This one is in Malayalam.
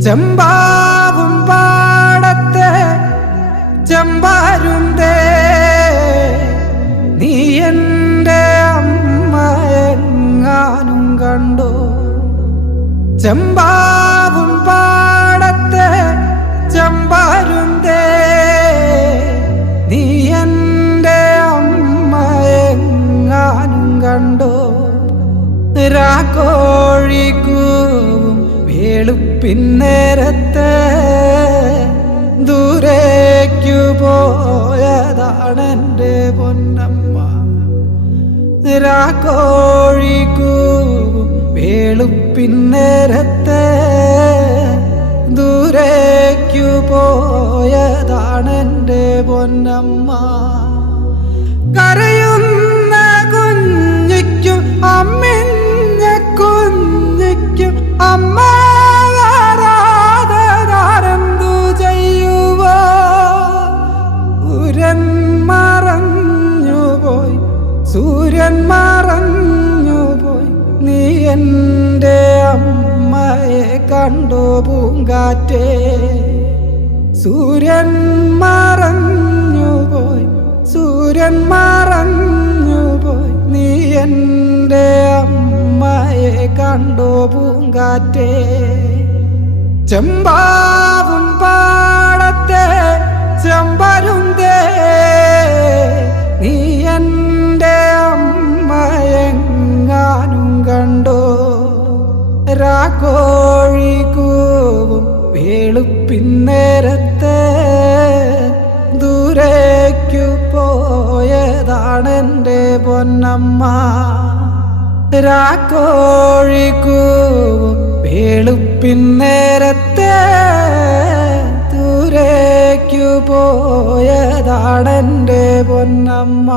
ചെമ്പാവും പാടത്തെ ചെമ്പാരുന്തേ നീ എന്റെ അമ്മ എങ്ങാനും കണ്ടോ? ചെമ്പാവും പാടത്തെ ചെമ്പാരുന്തേ നീ എന്റെ അമ്മ എങ്ങാനും കണ്ടോ? രാക്കോഴിക്കൂവും വേളുപ്പിന്നേരത്തെ ദൂരേക്കു പോയതാണെന്റെ പൊന്നമ്മ. രാക്കോഴിക്കൂവും വെളുപ്പിന്നേരത്തെ ദൂരേക്കു പോയതാണെന്റെ പൊന്നമ്മ. കരയുന്ന കുഞ്ഞിക്കും അമ്മിഞ്ഞ കുഞ്ഞിക്കും സൂര്യൻ മറഞ്ഞുപോയി. നീ എന്റെ അമ്മയെ കണ്ടു പൂങ്കാറ്റേ. സൂര്യൻ മറഞ്ഞുപോയി. സൂര്യൻ മറഞ്ഞുപോയി. നീ എന്റെ അമ്മയെ കണ്ടു പൂങ്കാറ്റേ. ചെമ്പാവും പാടത്തെ രാക്കോഴിക്കൂവും വേളുപ്പിന്നേരത്തെ ദൂരേക്കു പോയതാണെന്റെ പൊന്നമ്മ. രാക്കോഴിക്കൂവും വേളുപ്പിന്നേരത്തെ ദൂരേക്കു പോയതാണെന്റെ പൊന്നമ്മ.